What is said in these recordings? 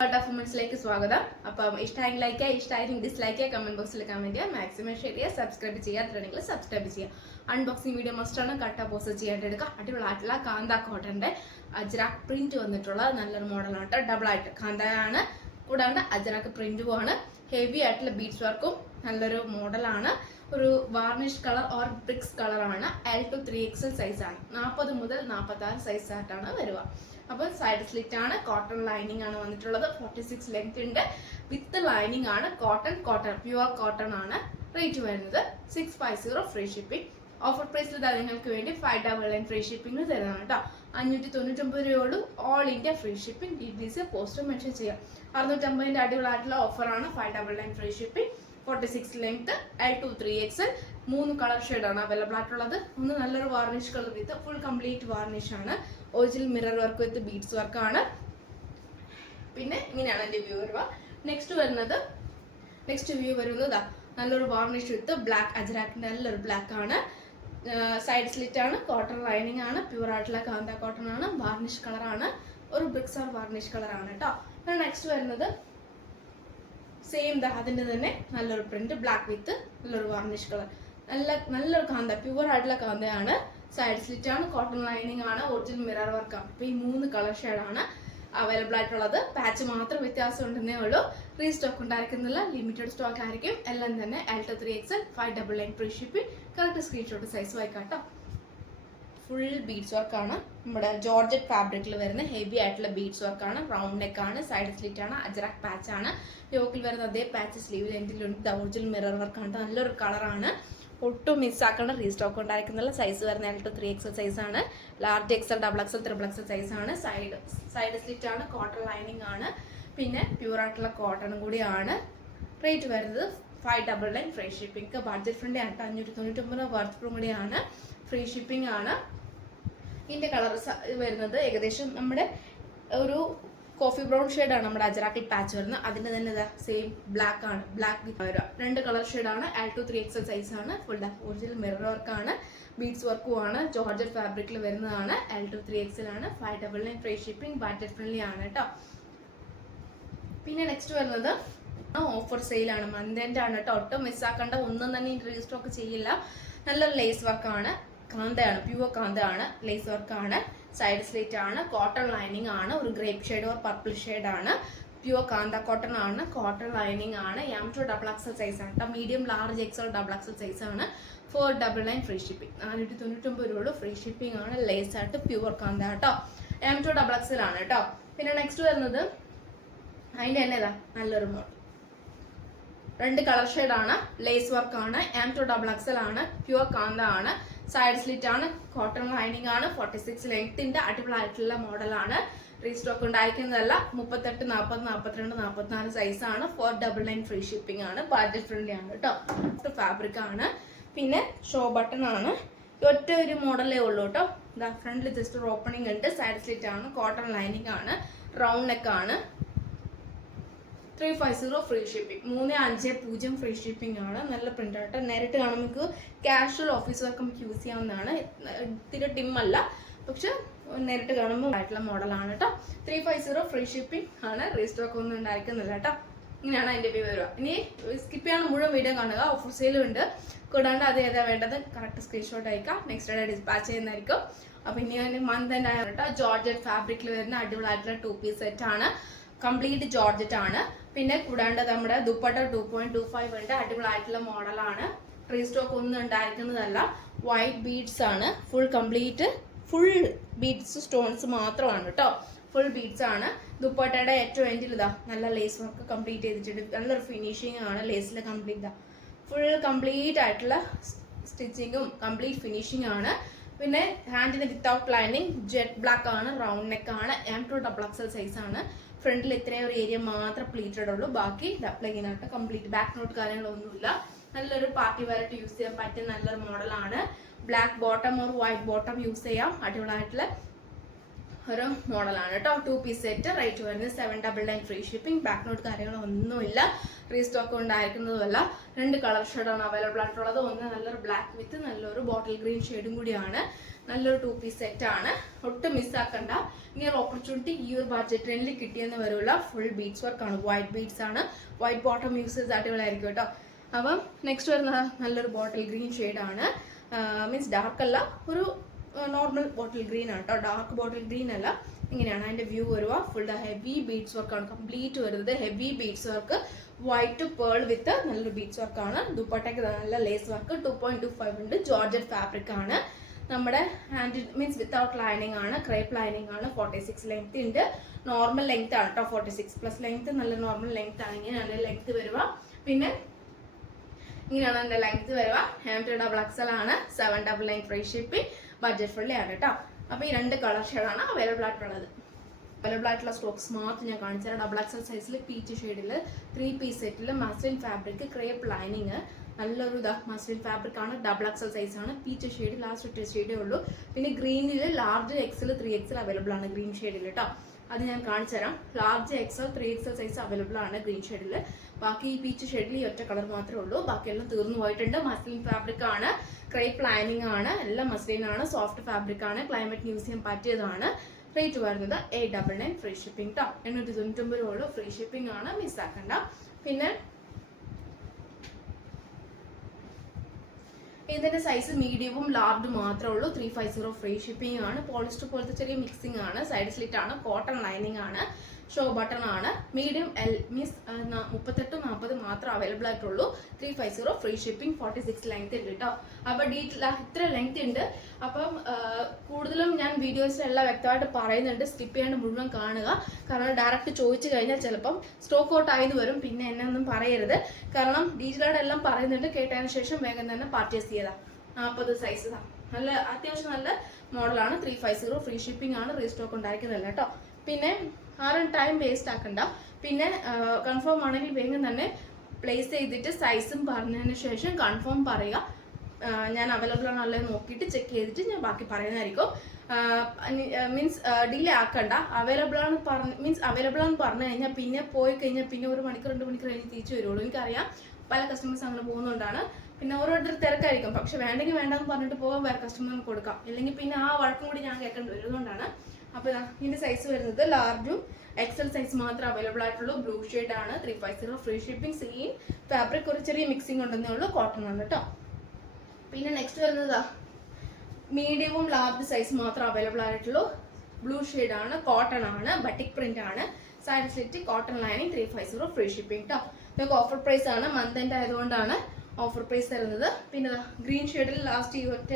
പെർഫോമൻസിലേക്ക് സ്വാഗതം. അപ്പം ഇഷ്ടമായെങ്കിൽ ലൈക്ക് ചെയ്യുക, ഇഷ്ടമായെങ്കിൽ ഡിസ്ലൈക്ക് ചെയ്യുക, കമന്റ് ബോക്സിൽ കമന്റ് ചെയ്യുക, മാക്സിമം ഷെയർ ചെയ്യുക, സബ്സ്ക്രൈബ് ചെയ്യാത്തിട്ടുണ്ടെങ്കിൽ സബ്സ്ക്രൈബ് ചെയ്യുക. അൺബോക്സിംഗ് വീഡിയോ മസ്റ്റാണ്, കട്ട പോസ്റ്റ് ചെയ്യാണ്ട് എടുക്കുക. അടിപൊളിയായിട്ടുള്ള കാന്ത കോട്ടന്റെ അജ്രാക്ക് പ്രിന്റ് വന്നിട്ടുള്ള നല്ലൊരു മോഡലാണ് കേട്ടോ. ഡബിൾ ആയിട്ട് കാന്തയാണ്, കൂടാണ്ട് അജ്രാക്ക് പ്രിന്റും ആണ്. ഹെവി ആയിട്ടുള്ള ബീഡ്സ് വർക്കും നല്ലൊരു മോഡലാണ്. ഒരു വാർണിഷ് കളർ ഓർ ബ്രിക്സ് കളറാണ്. L to 3XL സൈസാണ്. 40 മുതൽ 46 സൈസ് ആയിട്ടാണ് വരിക. അപ്പോൾ സൈഡ് സ്ലിറ്റ് ആണ്, കോട്ടൺ ലൈനിങ് ആണ് വന്നിട്ടുള്ളത്. 46 ലെങ്ത് ഉണ്ട്, വിത്ത് ലൈനിങ് ആണ്. കോട്ടൺ പ്യുവർ കോട്ടൺ ആണ്. റേറ്റ് വരുന്നത് 650 ഫ്രീ ഷിപ്പിംഗ്. ഓഫർ പ്രൈസിൽ നിങ്ങൾക്ക് വേണ്ടി 599 ഫ്രീ ഷിപ്പിംഗ് തരുന്നതാണ് കേട്ടോ. 599 രൂപയുള്ളൂ. All India free shipping. DTC post mention ചെയ്യാം. 650 അടിപൊളിയായിട്ടുള്ള ഓഫറാണ്. 599 free shipping. 46 length, L to 3XL. 3 colour ഷെയ്ഡാണ് അവൈലബിൾ ആയിട്ടുള്ളത്. ഒന്ന് നല്ലൊരു varnish colour with full complete varnish ആണ്. Original mirror work with beads വർക്കാണ്. പിന്നെ ഇങ്ങനെയാണ് എൻ്റെ വ്യൂ വരുക. നെക്സ്റ്റ് വ്യൂ വരുന്നത് നല്ലൊരു വാർണിഷ് വിത്ത് ബ്ലാക്ക് അജ്രാക്കിൻ്റെ നല്ലൊരു ബ്ലാക്ക് ആണ്. സൈഡ് സ്ലിറ്റ് ആണ്, കോട്ടൺ ലൈനിങ് ആണ്, പ്യൂർ ആയിട്ടുള്ള കാന്ത കോട്ടൺ ആണ്. വാർണിഷ് കളറാണ്, ഒരു ബ്രിക്സ് ഓർ വാർണിഷ് കളറാണ് കേട്ടോ. പിന്നെ നെക്സ്റ്റ് വരുന്നത് സെയിം അതിൻ്റെ തന്നെ നല്ലൊരു പ്രിന്റ്, ബ്ലാക്ക് വിത്ത് നല്ലൊരു വാർണിഷ് കളർ. നല്ലൊരു കാന്ത, പ്യുവർ ആയിട്ടുള്ള കാന്തയാണ്. സൈഡ് സ്ലിറ്റ് ആണ്, കോട്ടൺ ലൈനിങ് ആണ്, ഒറിജിനൽ മിറർ വർക്കാണ്. അപ്പോൾ ഈ 3 കളർ ഷെയ്ഡാണ് അവൈലബിൾ ആയിട്ടുള്ളത്. പാച്ച് മാത്രം വ്യത്യാസം ഉണ്ടെന്നേ ഉള്ളൂ. റീസ്റ്റോക്ക് ഉണ്ടായിരിക്കുന്നില്ല, ലിമിറ്റഡ് സ്റ്റോക്ക് ആയിരിക്കും. എല്ലാം തന്നെ L to 3XL 599 free shipping. Correct screenshot size വായിക്കാട്ടോ. ഫുൾ ബീഡ്സ് വർക്കാണ്. നമ്മുടെ ജോർജറ്റ് ഫാബ്രിക്കിൽ വരുന്ന ഹെവി ആയിട്ടുള്ള ബീഡ്സ് വർക്കാണ്. റൗണ്ട് നെക്ക് ആണ്, സൈഡ് സ്ലിറ്റ് ആണ്, അജ്രാക്ക് പാച്ച് ആണ്. യോക്കിൽ വരുന്ന അതേ പാച്ച് സ്ലീവ് ലെങ്തിലുണ്ട്. ഒറിജിനൽ മിറർ വർക്കാണ്. നല്ലൊരു കളറാണ്. ഒട്ടും മിസ്സാക്കേണ്ട, റീസ്റ്റോക്ക് ഉണ്ടായിരിക്കുന്നില്ല. സൈസ് വരുന്ന L to 3XL സൈസാണ്. ലാർജ് XL, XXL, XXL സൈസാണ്. സൈഡ് സ്ലിറ്റ് ആണ്, കോട്ടൺ ലൈനിങ് ആണ്. പിന്നെ പ്യൂർ ആയിട്ടുള്ള കോട്ടണും കൂടിയാണ്. റേറ്റ് വരുന്നത് 599 ഫ്രീ ഷിപ്പിംഗ്. ബഡ്ജറ്റ് ഫ്രണ്ട്ലി ആണ്. 599 വർത്ത് പ്രൂം കൂടിയാണ്. ഫ്രീ ഷിപ്പിംഗ് ആണ്. ഇതിൻ്റെ കളർ വരുന്നത് ഏകദേശം നമ്മുടെ ഒരു കോഫി ബ്രൗൺ ഷെയ്ഡാണ് നമ്മുടെ അജ്രാക്കിൽ പാച്ച് വരുന്നത്. അതിൻ്റെ തന്നെ സെയിം ബ്ലാക്ക് ആണ്. ബ്ലാക്ക് വരിക 2 കളർ ഷെയ്ഡാണ്. L to 3XL സൈസാണ്. ഫുൾ ഒറിജിനൽ മിറർ വർക്കാണ്, ബീഡ്സ് വർക്കും ആണ്. ജോർജറ്റ് ഫാബ്രിക്കിൽ വരുന്നതാണ്. L to 3XL ആണ്. 599 ഫ്രീ ഷിപ്പിംഗ്. ബഡ്ജറ്റ് ഫ്രണ്ട്ലി ആണ് കേട്ടോ. പിന്നെ നെക്സ്റ്റ് വരുന്നത് ഓഫർ സെയിലാണ്. മന്ത് എൻഡ് ആണ് കേട്ടോ. ഒട്ടും മിസ്സാക്കേണ്ട, ഒന്നും തന്നെ റീസ്റ്റോക്ക് ചെയ്യില്ല. നല്ലൊരു ലേസ് വർക്കാണ്. കാന്തയാണ്, പ്യുവർ കാന്തയാണ്. ലേസ് വർക്കാണ്. സൈഡ് സ്ലിറ്റ് ആണ്, കോട്ടൺ ലൈനിങ് ആണ്. ഒരു ഗ്രേപ്പ് ഷെയ്ഡ് ഓർ പർപ്പിൾ ഷെയ്ഡാണ്. പ്യുവർ കാന്ത കോട്ടൺ ആണ്, കോട്ടൺ ലൈനിങ് ആണ്. M to XXL സൈസ് ആണ് കേട്ടോ. Medium, large XL, XXL size ആണ്. 499 ഫ്രീ ഷിപ്പിംഗ്. 499 രൂപ ഫ്രീ ഷിപ്പിംഗ് ആണ്. ലേസ് ആയിട്ട് പ്യുവർ കാന്ത കേട്ടോ. M to XXL ആണ് കേട്ടോ. പിന്നെ നെക്സ്റ്റ് വരുന്നത് അതിൻ്റെ തന്നെ നല്ലൊരു മോഡൽ. 2 കളർ ഷെയ്ഡാണ്. ലേസ് വർക്കാണ്. M to XXL ആണ്. പ്യുവർ കാന്ത ആണ്. സൈഡ് സ്ലിറ്റ് ആണ്, കോട്ടൺ ലൈനിങ് ആണ്. 46 ലെങ്ത്തിന്റെ അടിപൊളിയായിട്ടുള്ള മോഡലാണ്. റീസ്റ്റോക്ക് ഉണ്ടായിരിക്കുന്നതല്ല. 38, 40, 42, 44 സൈസാണ്. 499 ഫ്രീ ഷിപ്പിംഗ് ആണ്. ബഡ്ജറ്റ് ഫ്രണ്ട്ലി ആണ് കേട്ടോ. ഫാബ്രിക് ആണ്. പിന്നെ ഷോ ബട്ടൺ ആണ്. ഒറ്റ ഒരു മോഡലേ ഉള്ളൂ കേട്ടോ. ഫ്രണ്ടിൽ ജസ്റ്റ് ഒരു ഓപ്പണിംഗ് ഉണ്ട്. സൈഡ് സ്ലിറ്റ് ആണ്, കോട്ടൺ ലൈനിങ് ആണ്, റൗണ്ട് നെക്ക് ആണ്. 350 ഫ്രീ ഷിപ്പിംഗ്. 350 ഫ്രീ ഷിപ്പിംഗ് ആണ്. നല്ല പ്രിന്റ് ആയിട്ട് നേരിട്ട് കാണുമ്പോൾ നമുക്ക് കാഷ്വൽ ഓഫീസ് വർക്ക് നമുക്ക് യൂസ് ചെയ്യാവുന്നതാണ്. ഇത്തിരി ടിം അല്ല, പക്ഷെ നേരിട്ട് കാണുമ്പോൾ ആയിട്ടുള്ള മോഡലാണ് കേട്ടോ. 350 ഫ്രീ ഷിപ്പിംഗ് ആണ്. റീസ്റ്റോക്ക് ഒന്നും ഉണ്ടായിരിക്കുന്നില്ല കേട്ടോ. ഇങ്ങനെയാണ് അതിൻ്റെ വ്യൂ വരിക. ഇനി സ്കിപ്പ് ചെയ്യാൻ മുഴുവൻ വീഡിയോ കാണുക. ഓഫർ സെയിലും ഉണ്ട്. കൂടാണ്ട് അത് ഏതാ വേണ്ടത് കറക്റ്റ് സ്ക്രീൻഷോട്ട് അയക്കാം. നെക്സ്റ്റ് ഡേ ഡിസ്പാച്ച് ചെയ്യുന്നതായിരിക്കും. അപ്പോൾ ഇനി മന്ത് എൻഡ് ആയ കേട്ടോ. ജോർജറ്റ് ഫാബ്രിക്കിൽ വരുന്ന അടിപൊളിയായിട്ടുള്ള 2 പീസ് സെറ്റ് ആണ്. കംപ്ലീറ്റ് ജോർജറ്റ് ആണ്. പിന്നെ കൂടാണ്ട് നമ്മുടെ ദുപ്പട്ട 2.25 ഉണ്ട്. അടിപൊളിയായിട്ടുള്ള മോഡലാണ്. റീസ്റ്റോക്ക് ഒന്നും ഉണ്ടായിരിക്കുന്നതല്ല. വൈറ്റ് ബീഡ്സ് ആണ്. ഫുൾ ബീഡ്സ് സ്റ്റോൺസ് മാത്രമാണ് കേട്ടോ. ഫുൾ ബീഡ്സ് ആണ്. ദുപ്പട്ടയുടെ ഏറ്റവും എൻഡിൽ നല്ല ലേസ് വർക്ക് കംപ്ലീറ്റ് ചെയ്തിട്ടുണ്ട്. നല്ലൊരു ഫിനിഷിംഗ് ആണ്. ലേസിൽ ഫുൾ കംപ്ലീറ്റ് ആയിട്ടുള്ള സ്റ്റിച്ചിങ്ങും കംപ്ലീറ്റ് ഫിനിഷിംഗ് ആണ്. പിന്നെ ഹാൻഡിന് വിത്തൗട്ട് ലൈനിങ്, ജെറ്റ് ബ്ലാക്ക് ആണ്, റൗണ്ട് നെക്ക് ആണ്. M to XXL സൈസ് ആണ്. ഫ്രണ്ടിൽ ഇത്രയും ഒരു ഏരിയ മാത്രം പ്ലീറ്റഡ് ഉള്ളൂ. ബാക്കി പ്ലെയിൻ ആയിട്ട് കംപ്ലീറ്റ് ബാക്ക് നോട്ട് കാര്യങ്ങളൊന്നുമില്ല. നല്ലൊരു പാർട്ടി വെയറായിട്ട് യൂസ് ചെയ്യാൻ പറ്റിയ നല്ലൊരു മോഡലാണ്. Black bottom or white bottom use ചെയ്യാം. അടിപൊളിയായിട്ടുള്ള ഒരു മോഡലാണ് കേട്ടോ. 2 പീസ് സെറ്റ്. റേറ്റ് വരുന്നത് 799 ഫ്രീ ഷിപ്പിംഗ്. ബാക്ക് നോട്ട് കാര്യങ്ങളൊന്നുമില്ല. റീസ്റ്റോക്ക് ഉണ്ടായിരിക്കുന്നതുമല്ല. 2 കളർ ഷെയ്ഡാണ് അവൈലബിൾ ആയിട്ടുള്ളത്. ഒന്ന് നല്ലൊരു ബ്ലാക്ക് വിത്ത് നല്ലൊരു ബോട്ടിൽ ഗ്രീൻ ഷെയ്ഡും കൂടിയാണ്. നല്ലൊരു 2 പീസ് സെറ്റാണ്. ഒട്ടും മിസ്സാക്കണ്ട. ഇനി ഒരു ഓപ്പർച്യൂണിറ്റി ഈ ഒരു ബഡ്ജറ്റ് റേഞ്ചിൽ കിട്ടിയെന്ന് വരില്ല. ഫുൾ ബീഡ്സ് വർക്കാണ്. വൈറ്റ് ബീഡ്സ് ആണ്. വൈറ്റ് ബോട്ടം യൂസേഴ്സ് അടിപൊളിയായിരിക്കും കേട്ടോ. അപ്പം നെക്സ്റ്റ് വരുന്ന നല്ലൊരു ബോട്ടിൽ ഗ്രീൻ ഷെയ്ഡാണ്. മീൻസ് ഡാർക്ക് അല്ല, ഒരു നോർമൽ ബോട്ടിൽ ഗ്രീൻ ആണ് കേട്ടോ. ഡാർക്ക് ബോട്ടിൽ ഗ്രീൻ അല്ല. ഇങ്ങനെയാണ് അതിൻ്റെ വ്യൂ വരുക. ഫുൾ ഹെവി ബീഡ്സ് വർക്കാണ് കംപ്ലീറ്റ് വരുന്നത്. Heavy beads work, white pearl with നല്ലൊരു ബീഡ്സ് വർക്കാണ്. ദുപ്പട്ടയ്ക്ക് നല്ല ലേസ് വർക്ക്. 2.25 ഉണ്ട്. ജോർജറ്റ് ഫാബ്രിക് ആണ്. നമ്മുടെ ഹാൻഡ് മീൻസ് വിത്തൗട്ട് ലൈനിങ് ആണ്. ക്രേപ്പ് ലൈനിങ് ആണ്. 46 ലെങ്ത് ഉണ്ട്. നോർമൽ ലെങ്ത് ആണ് കേട്ടോ. 46+ ലെങ്ത്. നല്ല നോർമൽ ലെങ്ത് ആണ്. ഇങ്ങനെയാണ് ലെങ്ത് വരിക. പിന്നെ ഇങ്ങനെയാണ് എൻ്റെ ലെങ്ത് വരിക. M2XL ആണ്. 799 ഫ്രീ ഷിപ്പിംഗ്. ബഡ്ജറ്റ് ഫ്രണ്ട്ലി ആണ് കേട്ടോ. അപ്പോൾ ഈ 2 കളർ ഷെയ്ഡാണ് അവൈലബിൾ ആയിട്ടുള്ളത്. അവൈലബിൾ ആയിട്ടുള്ള സ്റ്റോക്സ് മാത്രം ഞാൻ കാണിച്ചു തരാം. XXL സൈസിൽ പീച്ച് ഷെയ്ഡിൽ 3 പീസ് സെറ്റിൽ മസ്ലിൻ ഫാബ്രിക്, ക്രേപ്പ് ലൈനിങ്, നല്ലൊരു മസ്ലിൻ ഫാബ്രിക് ആണ്. XXL സൈസ് ആണ്. പീച്ച് ഷെയ്ഡ് ലാസ്റ്റ് 2 ഷെയ്ഡേ ഉള്ളൂ. പിന്നെ ഗ്രീനിൽ ലാർജ് XL 3XL അവൈലബിൾ ആണ് ഗ്രീൻ ഷെയ്ഡിൽ കേട്ടോ. അത് ഞാൻ കാണിച്ചു തരാം. Large XL 3XL size available ആണ് ഗ്രീൻ ഷെയ്ഡിൽ. ബാക്കി ഈ പീച്ച് ഷെയ്ഡിൽ ഈ ഒറ്റ കളർ മാത്രമേ ഉള്ളൂ. ബാക്കിയെല്ലാം തീർന്നു പോയിട്ടുണ്ട്. മസ്ലിൻ ഫാബ്രിക് ആണ്. ക്രേപ്പ് ലൈനിങ് ആണ്. എല്ലാം മസ്ലിൻ ആണ്. സോഫ്റ്റ് ഫാബ്രിക് ആണ്. ക്ലൈമറ്റ് യൂസ് ചെയ്യാൻ പറ്റിയതാണ്. റേറ്റ് വരുന്നത് 899 ഫ്രീ ഷിപ്പിംഗ് കേട്ടോ. 899 ഉള്ളൂ. ഫ്രീ ഷിപ്പിംഗ് ആണ്. മിസ്സാക്കണ്ട. പിന്നെ ഇതിന്റെ സൈസ് മീഡിയവും ലാർജും മാത്രമേ ഉള്ളൂ. 350 ഫ്രീ ഷിപ്പിംഗ് ആണ്. പോളിസ്റ്റർ പോലത്തെ ചെറിയ മിക്സിംഗ് ആണ്. സൈഡ് സ്ലിറ്റ് ആണ്. കോട്ടൺ ലൈനിങ് ആണ്. ഷോ ബട്ടൺ ആണ്. മീഡിയം L മീൻസ് 38-40 മാത്രം അവൈലബിൾ ആയിട്ടുള്ളൂ. 350 ഫ്രീ ഷിപ്പിംഗ്. 46 ലെങ്ത് ഉണ്ട് കേട്ടോ. അപ്പോൾ ഇത്ര ലെങ്ത് ഉണ്ട്. അപ്പം കൂടുതലും ഞാൻ വീഡിയോസിലെല്ലാം വ്യക്തമായിട്ട് പറയുന്നുണ്ട്. സ്കിപ്പ് ചെയ്യാണ്ട് മുഴുവൻ കാണുക. കാരണം ഡയറക്റ്റ് ചോദിച്ചു കഴിഞ്ഞാൽ ചിലപ്പം സ്റ്റോക്ക് ഔട്ട് ആയത് വരും. പിന്നെ എന്നെ ഒന്നും പറയരുത്. കാരണം ഡീറ്റെയിൽഡ് എല്ലാം പറയുന്നുണ്ട്. കേട്ടതിന് ശേഷം വേഗം തന്നെ പർച്ചേസ് ചെയ്താൽ. 40 സൈസ് നല്ല അത്യാവശ്യം നല്ല മോഡലാണ്. 350 ഫ്രീ ഷിപ്പിംഗ് ആണ്. റീസ്റ്റോക്ക് ഉണ്ടായിരിക്കുന്നില്ല കേട്ടോ. പിന്നെ ആരും ടൈം വേസ്റ്റ് ആക്കണ്ട. പിന്നെ കൺഫേം ആണെങ്കിൽ വേഗം തന്നെ പ്ലേസ് ചെയ്തിട്ട് സൈസും പറഞ്ഞതിന് ശേഷം കൺഫേം പറയുക. ഞാൻ അവൈലബിൾ ആണല്ലേ നോക്കിയിട്ട് ചെക്ക് ചെയ്തിട്ട് ഞാൻ ബാക്കി പറയുന്നതായിരിക്കും. മീൻസ് ഡിലേ ആക്കണ്ട. അവൈലബിൾ ആണ് പറഞ്ഞു കഴിഞ്ഞാൽ പിന്നെ പോയി കഴിഞ്ഞാൽ പിന്നെ 1 മണിക്കൂർ 2 മണിക്കൂർ കഴിഞ്ഞ് തിരിച്ചു വരുള്ളൂ. എനിക്കറിയാം പല കസ്റ്റമേഴ്സ് അങ്ങനെ പോകുന്നതുകൊണ്ടാണ്. പിന്നെ ഓരോരുത്തർ തിരക്കായിരിക്കും. പക്ഷെ വേണ്ടെങ്കിൽ വേണ്ടെന്ന് പറഞ്ഞിട്ട് പോകാൻ വേറെ കസ്റ്റമറിന് കൊടുക്കാം. ഇല്ലെങ്കിൽ പിന്നെ ആ വഴക്കും കൂടി ഞാൻ കേൾക്കേണ്ടി വരുന്നതുകൊണ്ടാണ്. അപ്പോൾ ഇതിൻ്റെ സൈസ് വരുന്നത് ലാർജും XL സൈസ് മാത്രമേ അവൈലബിൾ ആയിട്ടുള്ളൂ. ബ്ലൂ ഷെയ്ഡ് ആണ്. 350 ഫ്രീ ഷിപ്പിംഗ്. സെയിം ഫാബ്രിക് ഒരു ചെറിയ മിക്സിംഗ് ഉണ്ടെന്നേ ഉള്ളൂ. കോട്ടൺ ആണ് കേട്ടോ. പിന്നെ നെക്സ്റ്റ് വരുന്നത് മീഡിയവും ലാർജ് സൈസ് മാത്രം അവൈലബിൾ ആയിട്ടുള്ളൂ. ബ്ലൂ ഷെയ്ഡ് ആണ്. കോട്ടൺ ആണ്. ബട്ടിക് പ്രിന്റ് ആണ്. Side slit cotton lining. 350 free shipping കേട്ടോ. ഇതൊക്കെ ഓഫർ പ്രൈസ് ആണ്. മന്ത് എൻഡ് ആയതുകൊണ്ടാണ് ഓഫർ പ്രൈസ് തരുന്നത്. പിന്നെ ഗ്രീൻ ഷെയ്ഡിൽ ലാസ്റ്റ് ഈ ഒറ്റ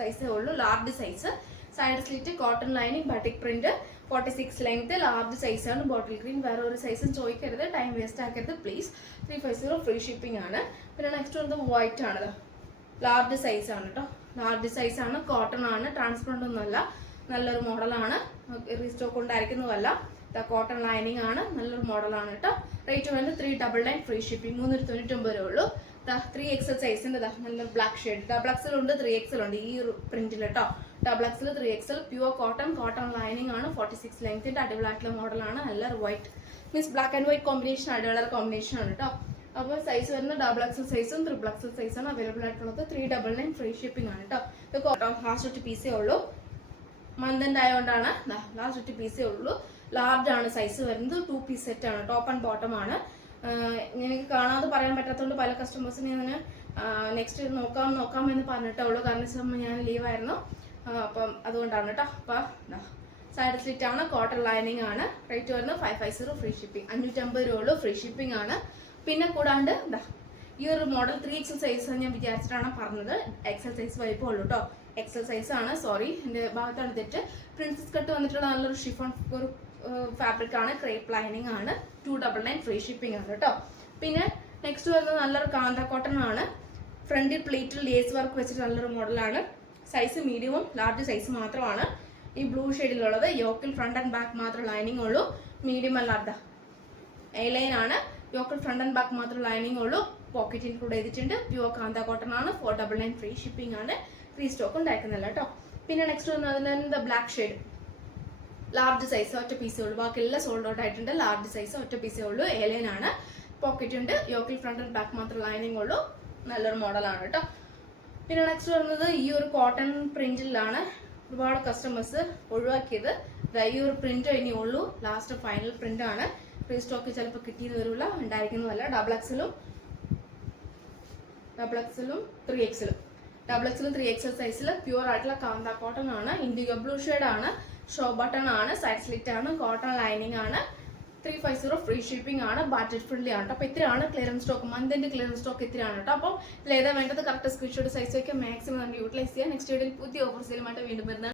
സൈസേ ഉള്ളൂ. Large size. Side slit cotton lining batik print. 46 length. Large size ആണ്. Bottle green. വേറെ ഒരു സൈസും ചോദിക്കരുത്. ടൈം വേസ്റ്റ് ആക്കരുത് പ്ലീസ്. 350 ഫ്രീ ഷിപ്പിംഗ് ആണ്. പിന്നെ നെക്സ്റ്റ് വന്നത് വൈറ്റ് ആണ്. ലാർജ് സൈസ് ആണ് കേട്ടോ. ലാർജ് സൈസ് ആണ്. കോട്ടൺ ആണ്. ട്രാൻസ്പെറൻ്റ് ഒന്നുമല്ല. നല്ലൊരു മോഡലാണ്. റീസ്റ്റോക്ക് ഉണ്ടായിരിക്കുന്നതല്ല. കോട്ടൺ ലൈനിങ് ആണ്. നല്ലൊരു മോഡലാണ് കേട്ടോ. റേറ്റ് വരുന്നത് 399 ഫ്രീ ഷിപ്പിംഗ്. 399 ഉള്ളൂ. 3XL സൈസിൻ്റെ നല്ലൊരു ബ്ലാക്ക് ഷെയ്ഡ്. XXL ഉണ്ട്. 3XL ഉണ്ട് ഈ പ്രിന്റിൽ കേട്ടോ. XXL 3XL pure cotton lining ആണ്. 46 ലെങ്ത്തിന്റെ അടിപൊളിയായിട്ടുള്ള മോഡലാണ്. നല്ലൊരു white means black and white combination അടിപൊളി കോമ്പിനേഷൻ ആണ് കേട്ടോ. അപ്പോൾ സൈസ് വരുന്നത് XXL സൈസും 3XL സൈസാണ് അവൈലബിൾ ആയിട്ടുള്ളത്. 399 ഫ്രീ ഷിപ്പിംഗ് ആണ് കേട്ടോ. ഇത് കോട്ടൺ ലാസ്റ്റ് 1 പീസേ ഉള്ളൂ. മന്ത് എൻഡ് ആയതുകൊണ്ടാണ് ലാസ്റ്റ് 1 പീസേ ഉള്ളൂ. ലാർജ് ആണ് സൈസ് വരുന്നത്. 2 പീസ് സെറ്റ് ആണ്. ടോപ്പ് ആൻഡ് ബോട്ടം ആണ്. എനിക്ക് കാണാതെ പറയാൻ പറ്റാത്തതുകൊണ്ട് പല കസ്റ്റമേഴ്സിനെ ഞാൻ നെക്സ്റ്റ് നോക്കാം എന്ന് പറഞ്ഞിട്ടേ ഉള്ളൂ. കാരണം ഞാൻ ലീവായിരുന്നു. അപ്പം അതുകൊണ്ടാണ് കേട്ടോ. അപ്പം സൈഡ് സ്ലിറ്റ് ആണ്. കോട്ടൺ ലൈനിങ് ആണ്. റേറ്റ് വരുന്നത് 550 ഫ്രീ ഷിപ്പിംഗ്. 550 രൂപ ഉള്ളൂ. ഫ്രീ ഷിപ്പിംഗ് ആണ്. പിന്നെ കൂടാണ്ട് ഈ ഒരു മോഡൽ 3XL സൈസ് ഞാൻ വിചാരിച്ചിട്ടാണ് പറഞ്ഞത്. XL സൈസ് വലിപ്പമുള്ളൂ കേട്ടോ. XL സൈസ് ആണ്. സോറി, എൻ്റെ ഭാഗത്താണ് തെറ്റ്. പ്രിൻസസ് കട്ട് വന്നിട്ടുള്ള നല്ലൊരു ഷിഫോൺ ഒരു ഫാബ്രിക് ആണ്. ക്രേപ്പ് ലൈനിങ് ആണ്. 299 ഫ്രീ ഷിപ്പിംഗ് ആണ് കേട്ടോ. പിന്നെ നെക്സ്റ്റ് വരുന്നത് നല്ലൊരു കാന്ത കോട്ടൺ ആണ്. ഫ്രണ്ടിൽ പ്ലേറ്റിൽ ലേസ് വർക്ക് വെച്ചിട്ട് നല്ലൊരു മോഡലാണ്. സൈസ് മീഡിയവും ലാർജ് സൈസ് മാത്രമാണ് ഈ ബ്ലൂ ഷെയ്ഡിലുള്ളത്. യോക്കിൽ ഫ്രണ്ട് ആൻഡ് ബാക്ക് മാത്രം ലൈനിങ് ഉള്ളൂ. മീഡിയം അല്ലാത്ത എ ലൈൻ ആണ്. യോക്കിൽ ഫ്രണ്ട് ആൻഡ് ബാക്ക് മാത്രം ലൈനിങ് ഉള്ളൂ. പോക്കറ്റ് ഇൻക്ലൂഡ് ചെയ്തിട്ടുണ്ട്. പ്യുവർ കാന്ത കോട്ടൺ ആണ്. 499 ഫ്രീ ഷിപ്പിംഗ് ആണ്. റീസ്റ്റോക്ക് ഉണ്ടായിരിക്കുന്നില്ല കേട്ടോ. പിന്നെ നെക്സ്റ്റ് വന്നത് ബ്ലാക്ക് ഷെയ്ഡ്. ലാർജ് സൈസ് ഒറ്റ പീസേ ഉള്ളൂ, ബാക്കിയെല്ലാം സോൾഡ് ഔട്ട് ആയിട്ടുണ്ട്. ലാർജ് സൈസ് ഒറ്റ പീസേ ഉള്ളൂ. എലൈനാണ്, പോക്കറ്റ് ഉണ്ട്, യോക്കിൽ ഫ്രണ്ട് ആൻഡ് ബാക്ക് മാത്രം ലൈനിങ് ഉള്ളൂ. നല്ലൊരു മോഡലാണ് കേട്ടോ. പിന്നെ നെക്സ്റ്റ് വരുന്നത് ഈ ഒരു കോട്ടൺ പ്രിന്റിലാണ് ഒരുപാട് കസ്റ്റമേഴ്സ് ഒഴിവാക്കിയത്. ഈ ഒരു പ്രിന്റ് ഇനി ഉള്ളൂ, ലാസ്റ്റ് ഫൈനൽ പ്രിന്റ് ആണ്. റീസ്റ്റോക്ക് ചിലപ്പോൾ കിട്ടിയത് വരില്ല, ഉണ്ടായിരിക്കുന്നതല്ല. ഡബിൾ എക്സലും 3XL, ഡബിൾ എക്സലും 3XL സൈസിൽ പ്യൂർ ആയിട്ടുള്ള കാന്ത കോട്ടൺ ആണ്. ഇൻഡിഗോ ബ്ലൂ ഷെയ്ഡ് ആണ്. ഷോ ബട്ടൺ ആണ്, സൈഡ് സ്ലിറ്റ് ആണ്, കോട്ടൺ ലൈനിങ് ആണ്. 350 ഫ്രീ ഷിപ്പിംഗ് ആണ്, ബഡ്ജറ്റ് ഫ്രണ്ട്ലി ആണ്. അപ്പോൾ ഇത്രയാണ് ക്ലിയറൻസ് സ്റ്റോക്ക്, മന്തിന്റെ ക്ലിയറൻസ് സ്റ്റോക്ക് ഇത്രയാണ് കേട്ടോ. അപ്പോൾ ഇതിലേതാ വേണ്ടത് കറക്റ്റ് സ്ക്രീൻഷോട്ട് സൈസ് വയ്ക്കുക, മാക്സിമം നമുക്ക് യൂട്ടിലൈസ് ചെയ്യാം. നെക്സ്റ്റ് വീഡിയോയിൽ പുതിയ ഓഫർ സെയിലുമായിട്ട് വീണ്ടും വരുന്നത്.